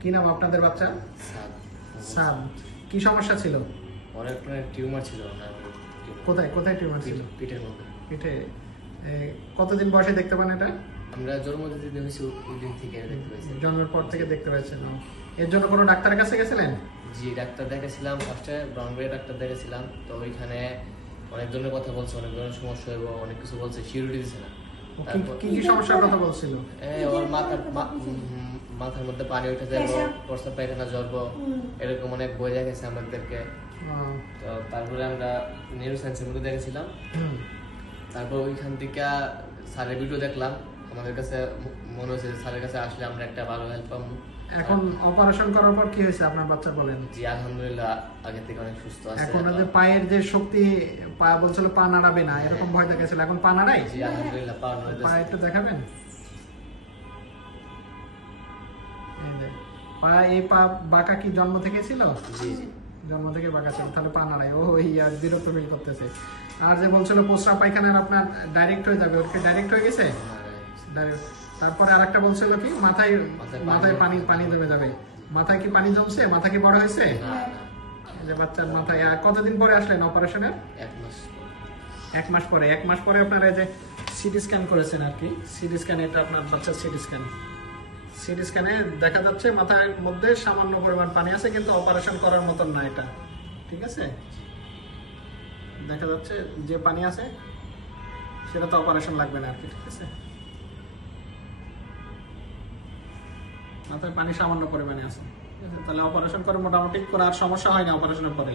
কি নাম আপনাদের বাচ্চা? সাদ। কি সমস্যা ছিল? অনেক টিউমার ছিল ওনার। কোথায় কোথায় টিউমার ছিল? পিঠের মধ্যে। পিঠে। কতদিন বয়সে দেখতে পান এটা? আমরা জন্ম দিতে হয়েছি ওই দিন থেকে দেখতে পাইছি। জন্মের পর থেকে দেখতে পাচ্ছেন। এর জন্য কোনো ডাক্তারের কাছে গেছিলেন? জি, ডাক্তার দেখাছিলাম, ফার্স্টে ব্রাউনবাড়ি ডাক্তার দেখাছিলাম। তো ওইখানে অনেক ধরনের কথা বলছে, অনেক ধরনের সমস্যা হইব, অনেক কিছু বলছে, শিউরিটি দিছে না। কি কি সমস্যার কথা বলছিল? ওর মাথার মধ্যে পানি উঠে যাবো, প্রস্রাব পায়খানা জ্বরবো, এরকম অনেক বই দেখেছে আমাদেরকে। তো তারপরে আমরা নিউরো সায়েন্সের মধ্যে দেখেছিলাম। তারপর ওইখান থেকে স্যারের ভিডিও দেখলাম, আমাদের কাছে মনে হয়েছে স্যারের কাছে আসলে আমরা একটা ভালো হেল্প পাবো। এখন অপারেশন করার পর কি হয়েছে আপনার বাচ্চা বলেন? জি আলহামদুলিল্লাহ, আগে থেকে অনেক সুস্থ আছে। এখন ওদের পায়ের যে শক্তি, পা বলছিল পা নাড়াবে না, এরকম ভয় দেখাচ্ছিল, এখন পা নাড়ায়? জি আলহামদুলিল্লাহ, পা একটু দেখাবেন? পা, এই পা বাঁকা কি জন্ম থেকে ছিল? জি জি, জন্ম থেকে বাঁকা ছিল, তাহলে পা নাড়ায়। ও ইয়ার বিরক্ত ফিল করতেছে। আর যে বলছিল প্রস্রাব পায়খানার আপনার ডাইরেক্ট হয়ে যাবে, ওকে ডাইরেক্ট হয়ে গেছে? তারপরে আরেকটা বলছিল কি মাথায় মাথায় পানি পানি জমে যাবে। মাথায় কি পানি জমছে? মাথা কি বড় হয়েছে? যে বাচ্চার মাথায়। কতদিন পরে আসলেন অপারেশনের? 1 মাস। 1 মাস পরে। 1 মাস পরে আপনারা যে সিটি স্ক্যান করেছেন আর কি, সিটি স্ক্যান, এটা আপনার বাচ্চার সিটি স্ক্যান। সিটি স্ক্যানে দেখা যাচ্ছে মাথার মধ্যে সামান্য পরিমাণ পানি আছে, কিন্তু অপারেশন করার মতন না এটা, ঠিক আছে? দেখা যাচ্ছে যে পানি আছে সেটা তো অপারেশন লাগবে না আর কি, ঠিক আছে? মাথায় পানি সামান্য পরিমাণে আছে, তাহলে অপারেশন করে মোটামুটি কোনো আর সমস্যা হয় না অপারেশনের পরে।